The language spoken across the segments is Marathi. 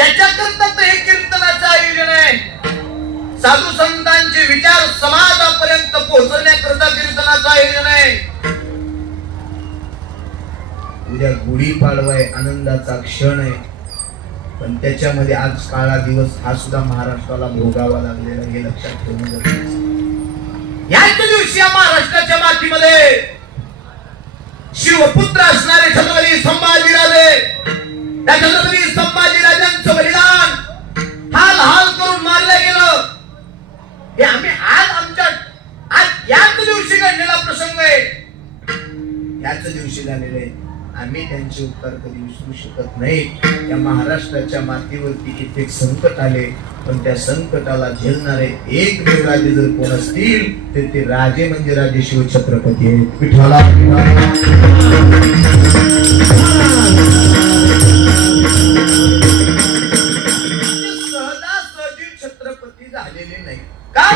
त्याच्याकरता तर हे कीर्तनाचं आयोजन आहे. साधू संतांचे विचार समाजापर्यंत पोहोचवण्याकरता कीर्तनाचं आयोजन आहे. उद्या गुढीपाडवा आहे आनंदाचा क्षण आहे. पण त्याच्यामध्ये आज काळा दिवस हा सुद्धा महाराष्ट्राला भोगावा लागलेला हे लक्षात ठेवून याच दिवशी या महाराष्ट्राच्या मातीमध्ये शिवपुत्र असणारे छत्रपती संभाजीराजे. त्या छत्रपती संभाजीराजांचं बलिदान. हाल हाल करून मारलं गेलं. हे आम्ही आज आमच्या आज याच दिवशी घडलेला प्रसंग आहे. याच दिवशी झालेले आहे. आम्ही त्यांचे उपकार कधी विसरू शकत नाही. या महाराष्ट्राच्या मातीवरती कित्येक संकट आले. पण त्या संकटाला झेलणारे एकमेव राजे जर कोण असतील तर ते राजे म्हणजे राजे शिवछत्रपती आहेत. विठ्ठला झालेले नाही. का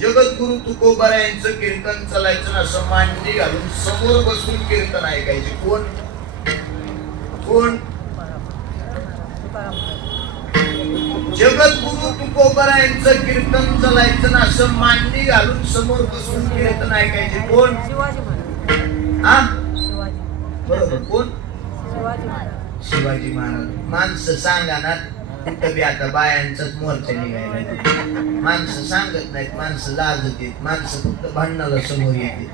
जगद्गुरु तुकोबारा यांचं कीर्तन चालायचं ना असं मांडी घालून समोर बसून कीर्तन ऐकायचे. कोण? कोण? जगद्गुरु तुकोबारा यांचं कीर्तन चालायचं ना असं मांडी घालून समोर बसून कीर्तन ऐकायचे. कोण? शिवाजी महाराज. हा? बरोबर. कोण? शिवाजी महाराज. शिवाजी महाराज. माणसं सांगा ना कुठं बी आता बायांचाच मोर्चा निघायला माणसं सांगत नाहीत माणसं लाजत येत माणसं फक्त भांडणाला समोर येते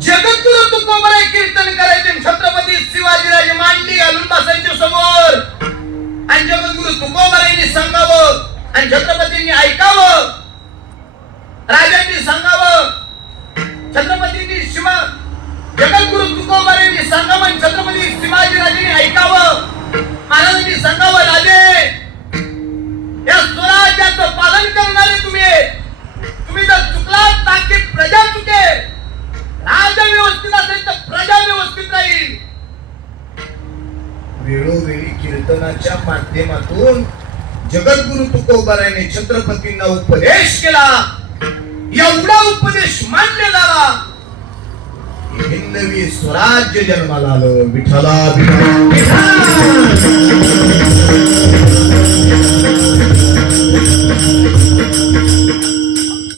जगद्गुरु तुकोबराय कीर्तन करायचे. छत्रपती शिवाजीराजे मांडली घालून बसायचे समोर. आणि जगद्गुरु तुकोबरायांनी सांगावं. आणि छत्रपतींनी ऐकावं. राजांनी सांगावं. कीर्तनाच्या माध्यमातून जगद्गुरु तुकोबाराने छत्रपतींना उपदेश केला. एवढा उपदेश मान्य झाला. हिंदवी स्वराज्य जन्माला आलं. विठ्ठला विठ्ठला